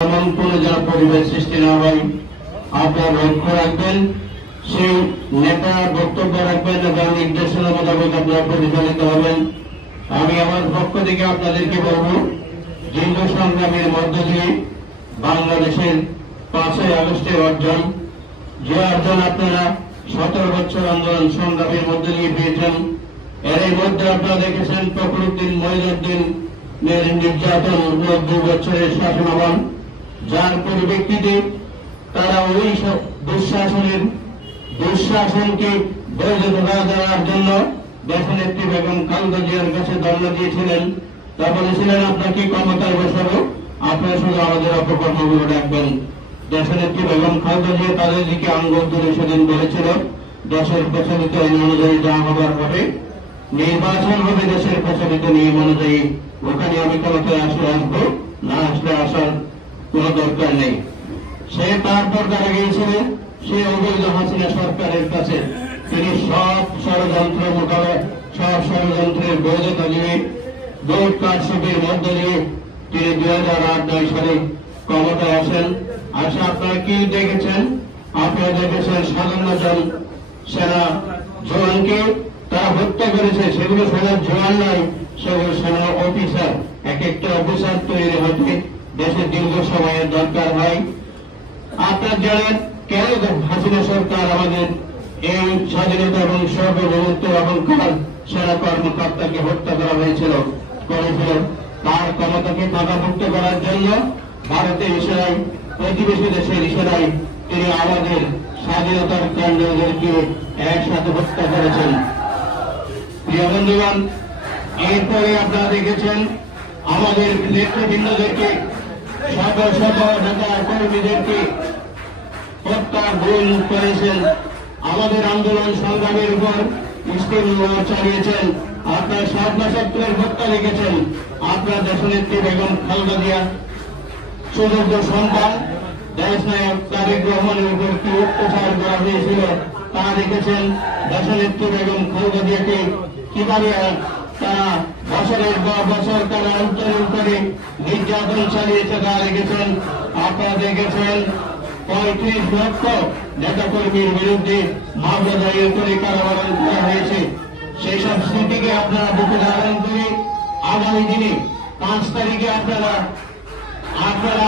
এমন কোন যেন পরিবেশ সৃষ্টি না হয় আপনার লক্ষ্য রাখবেন, সেই নেতা বক্তব্য রাখবেন এবং নির্দেশনা মোতাবেক আপনারা পরিচালিত হবেন। আমি আমার পক্ষ থেকে আপনাদেরকে বলব, দীর্ঘ সংগ্রামের মধ্য দিয়ে বাংলাদেশের 5ই আগস্টের অর্জন, যে অর্জন আপনারা 17 বছর আন্দোলন সংগ্রামের মধ্য দিয়ে পেয়েছেন, এর মধ্যে আপনারা দেখেছেন ফখরুদ্দিন মঈনুদ্দিন নির্যাতন 2 বছরের শাসনামল, যার পরিপ্রেক্ষিতে তারা ওই দুঃশাসনকে বৈধতা দেওয়ার জন্য দেশনেত্রী বেগম খালেদা জিয়ার কাছে ধর্ণা দিয়েছিলেন। তা বলেছিলেন, আপনাকে ক্ষমতায় বসাবো, আপনারা শুধু আমাদের অপকর্মগুলো রাখবেন। দেশনেত্রী বেগম খালেদা জিয়া তাদের দিকে আঙ্গুল তুলে সেদিন বলেছিল, দেশের প্রচলিত আইন অনুযায়ী যা হবার হবে, নির্বাচন হবে দেশের প্রচলিত নিয়ম অনুযায়ী, ওখানে আমি ক্ষমতায় আসবো, না আসলে আসার কোন দরকার নেই। সে তারপর তারা গিয়েছিলেন সেই অবৈধ হাসিনা সরকারের কাছে। তিনি সব ষড়যন্ত্রের বৈধতা দিয়ে ভোট কারচুপির মধ্য দিয়ে তিনি 2008-9 সালে ক্ষমতায় আসেন। আসে আপনারা কি দেখেছেন? আপনারা দেখেছেন সাধারণ জন সেনা জওয়ানকে তারা হত্যা করেছে। সেগুলো সেনা জওয়ান নয়, সেগুলো সেনা অফিসার। এক একটা অফিসার তৈরি হতে দেশের দীর্ঘ সময়ের দরকার হয়। আপনারা জানেন কেন হাসিনা সরকার আমাদের এই স্বাধীনতা এবং সার্বভৌমত্ব অহংকার সেনা কর্মকর্তাকে হত্যা করা হয়েছিল। তার ক্ষমতাকে বাধামুক্ত করার জন্য ভারতের ইশারায়, প্রতিবেশী দেশের ইশারায় তিনি আমাদের স্বাধীনতার কেন্দ্রদেরকে একসাথে হত্যা করেছেন। প্রিয় বন্ধুগণ, এরপরে আপনারা দেখেছেন আমাদের নেতৃবৃন্দদেরকে, শত নেতা কর্মীদেরকে হত্যা গুম করেছেন। আমাদের আন্দোলন সংগ্রামের উপর স্টিম চালিয়েছেন। আপনার 7 হত্যা লিখেছেন। আপনার দেশনেত্রী বেগম খালেদা জিয়া সুযোগ্য সন্তান দেশনায়ক তারেক রহমানের উপর কি অত্যাচার করা হয়েছিল তা লিখেছেন। দেশনেত্রী বেগম খালেদা জিয়াকে কিভাবে তারা বছরের পর বছর তারা অন্তরীণ করে নির্যাতন চালিয়েছে তা লিখেছেন। আপনারা দেখেছেন 35 লক্ষ নেতাকর্মীর বিরুদ্ধে মামলা দায়ের করে কারাবরণ করা হয়েছে। সেই সব স্মৃতিকে আপনারা বুকে ধারণ করে আগামী দিনে 5 তারিখে আপনারা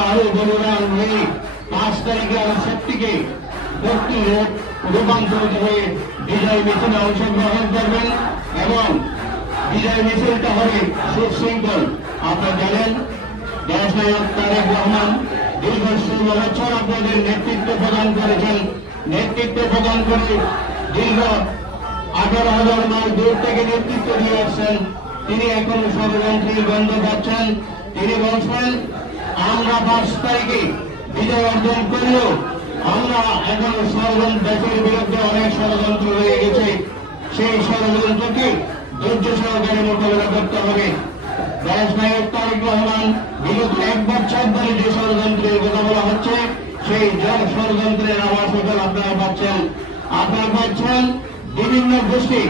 আরো বলিদান হয়ে 5 তারিখে আরো শক্তিকে ভক্তি রূপান্তরিত হয়ে বিজয় মিছিলে অংশগ্রহণ করবেন এবং বিজয় মিছিলটা হবে সুশৃঙ্খল। আপনারা জানেন দেশনায়ক তারেক রহমান দীর্ঘ 16 বছর আপনাদের নেতৃত্ব প্রদান করেছেন। নেতৃত্ব প্রদান করে দীর্ঘ 18,000 মাইল দূর থেকে নেতৃত্ব দিয়ে আসছেন। তিনি এখন ষড়যন্ত্রের গন্ধ পাচ্ছেন। তিনি বলছেন, আমরা 5 তারিখে বিজয় অর্জন করলেও আমরা এখন দেশের বিরুদ্ধে অনেক ষড়যন্ত্র রয়ে গেছে। সেই ষড়যন্ত্রকে ধৈর্য সহকারে মোকাবেলা করতে হবে। দেশনায়ক তারেক রহমান বিগত 1 বছর ধরে যে ষড়যন্ত্রের কথা বলা হচ্ছে, সেই ষড়যন্ত্রের আওয়াজ এখন আপনারা পাচ্ছেন। আপনারা পাচ্ছেন বিভিন্ন গোষ্ঠী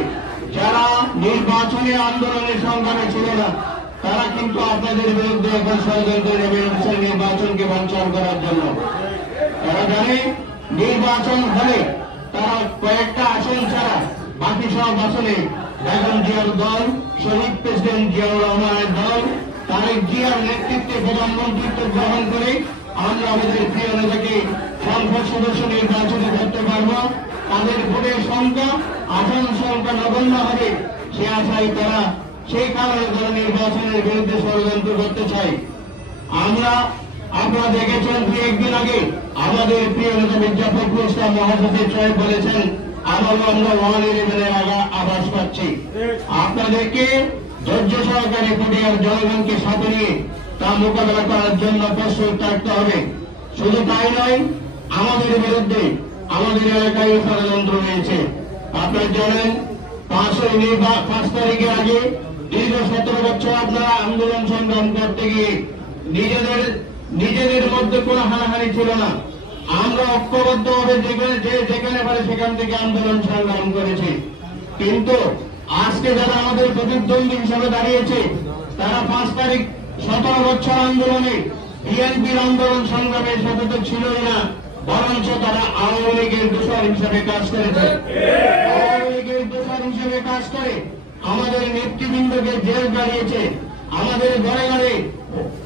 যারা নির্বাচনী আন্দোলনের সংগ্রামে ছিল না, তারা কিন্তু আপনাদের বিরুদ্ধে এখন ষড়যন্ত্র নেমে উঠছে নির্বাচনকে বঞ্চন করার জন্য। তারা জানে নির্বাচন হলে তারা কয়েকটা আসন ছাড়া বাকি সব আসনে বেগম জিয়ার দল, শহীদ প্রেসিডেন্ট জিয়াউর রহমানের দল, তারেক জিয়ার নেতৃত্বে প্রধানমন্ত্রিত্ব গ্রহণ করে আমরা আমাদের প্রিয় নেতাকে সংসদ সদস্য নির্বাচনে করতে পারব। তাদের ভোটের সংখ্যা, আসন সংখ্যা নগণ্য হবে। সে আশায় তারা সেই কারণে তারা নির্বাচনের বিরুদ্ধে ষড়যন্ত্র করতে চায়। আপনারা দেখেছেন 2-1 দিন আগে আমাদের প্রিয় নেতা মির্জা ফখরুল ইসলাম মহাসচিব সাহেব বলেছেন, আমরা 111 আভাস পাচ্ছি। আপনাদেরকে ধৈর্য সহকারে পটিয়ার জনগণকে সাথে নিয়ে তা মোকাবেলা করার জন্য প্রস্তুত থাকতে হবে। শুধু তাই নয়, আমাদের বিরুদ্ধে আমাদের এলাকায় ষড়যন্ত্র রয়েছে। আপনারা জানেন 5 তারিখের আগে দীর্ঘ 17 বছর আপনারা আন্দোলন সংগ্রাম করতে গিয়ে নিজেদের মধ্যে কোনো হানাহানি ছিল না। আমরা ঐক্যবদ্ধভাবে যেখানে পারে সেখান থেকে আন্দোলন সংগ্রাম করেছি। কিন্তু আজকে যারা আমাদের প্রতিদ্বন্দ্বী হিসাবে দাঁড়িয়েছে, তারা 5 তারিখ 17 বছর আন্দোলনে বিএনপির আন্দোলন সংগ্রামের সাথে তো ছিলই না, বরঞ্চ তারা আওয়ামী লীগের দোষর হিসেবে কাজ করেছে। আওয়ামী লীগের দোষর হিসেবে কাজ করে আমাদের নেতৃবৃন্দকে জেল কাটিয়েছে, আমাদের ঘরে ঘরে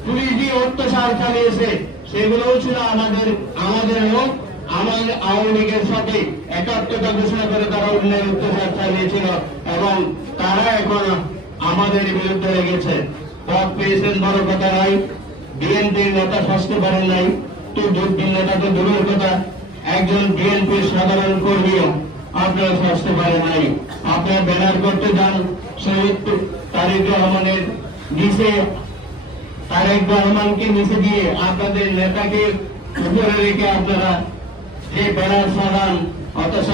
পুলিশ দিয়ে অত্যাচার চালিয়েছে। সেগুলোও ছিল আমাদের লোক। আমাদের আওয়ামী লীগের সাথে একাত্মতা ঘোষণা করে তারা অন্যায় অত্যাচার চালিয়েছিল এবং তারা এখন আমাদের বিরুদ্ধে লেগেছে। পদ পেয়েছেন বড় কথা নাই, বিএনপির নেতা সাজতে পারেন নাই, তো দুর্দিন নেতা তো দূরের কথা, একজন বিএনপির সাধারণ কর্মীও আপনারা সাজতে পারেন নাই। আপনারা ব্যানার করতে যান শহীদ তারেক রহমানের নিচে, তারেক রহমানকে নিচে দিয়ে আপনাদের নেতাকে উপরে রেখে আপনারা যে ব্যানার সাজান, অথচ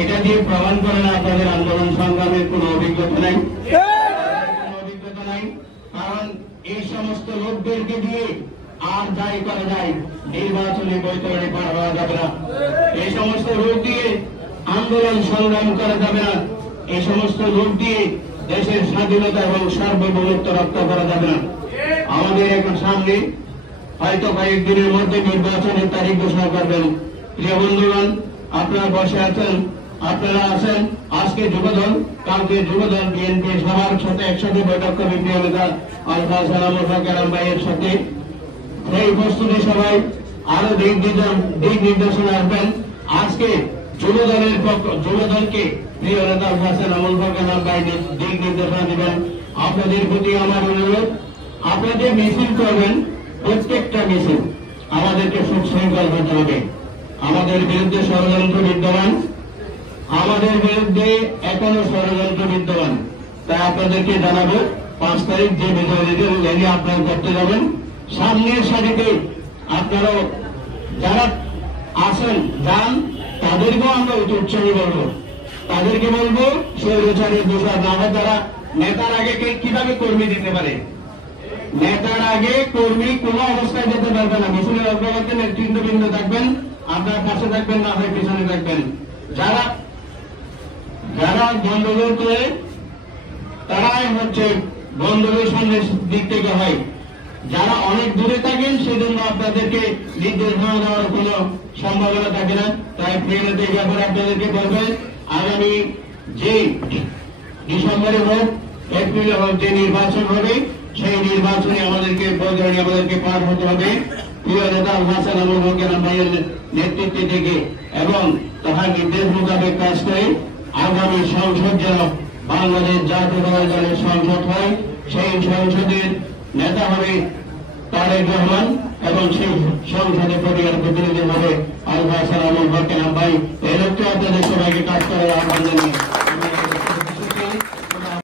এটা দিয়ে প্রমাণ করেন আপনাদের আন্দোলন সংগ্রামের কোন অভিজ্ঞতা নাই। কারণ এই সমস্ত লোকদেরকে দিয়ে আর যাই করা যায়, নির্বাচনী বৈতরণী পার হওয়া যাবে না। এই সমস্ত লোক দিয়ে আন্দোলন সংগ্রাম করা যাবে না। এই সমস্ত লোক দিয়ে দেশের স্বাধীনতা এবং সার্বভৌমত্ব রক্ষা করা যাবে না। আমাদের এখন সামনে হয়তো কয়েকদিনের মধ্যে নির্বাচনের তারিখ ঘোষণা করবেন। প্রিয় বন্ধুগণ, আপনারা বসে আছেন, আপনারা আছেন আজকে যুবদল, কালকে যুবদল বিএনপি সবার সাথে একসাথে বৈঠক করবে প্রিয় নেতা আলফা সালাম কেরাম ভাইয়ের সাথে। সেই প্রস্তুতি সবাই আরো দিক নির্দেশনা আসবেন। আজকে যুবদলকে প্রিয় নেতা আলফা সালাম কেরাম ভাই দিক নির্দেশনা দিবেন। আপনাদের প্রতি আমার অনুরোধ, আপনাদের মিছিল করবেন, প্রত্যেকটা মিছিল আমাদেরকে সুশৃঙ্খল হতে হবে। আমাদের বিরুদ্ধে ষড়যন্ত্র বিদ্যমান, আমাদের বিরুদ্ধে এখনো ষড়যন্ত্র বিদ্যমান। তাই আপনাদেরকে জানাবো 5 তারিখ যে বিজয় র্যালি আপনারা করতে যাবেন, সামনের সারিতে আপনারাও যারা আছেন যান, তাদেরকেও আমরা উৎসাহী বলবো। তাদেরকে বলবো স্বৈরাচারের দোষর না হয়। তারা নেতার আগে কিভাবে কর্মী দিতে পারে? নেতার আগে কর্মী কোন অবস্থায় যেতে পারবে না। মিছিলের অগ্রগতি নেতৃত্ববৃন্দ থাকবেন, আপনার পাশে থাকবেন, না হয় পিছনে থাকবেন। যারা গন্ডগোল করে তারাই হচ্ছে গন্ডগোল সন্দেশ দিক থেকে হয়। যারা অনেক দূরে থাকেন সেজন্য আপনাদেরকে নির্দেশনা দেওয়ার কোন সম্ভাবনা থাকে না। তাই প্রিয়তা এই ব্যাপারে আপনাদেরকে বলবেন, আগামী যে ডিসেম্বরে হোক, এপ্রিলে হোক, যে নির্বাচন হবে সেই নির্বাচনে আমাদেরকে পার হতে হবে প্রিয় নেতা হাসান আলম কেরাম ভাইয়ের নেতৃত্বে থেকে, এবং তাহার নির্দেশ মোতাবেক কাজ করে আগামী সংসদ যেন বাংলাদেশ জাতীয়তাবাদী দলের সংসদ হয়। সেই সংসদের নেতা হবে তারেক রহমান এবং সেই সংসদে পরিবার প্রতিনিধি হবে আলফা সালাম কেরাম ভাই।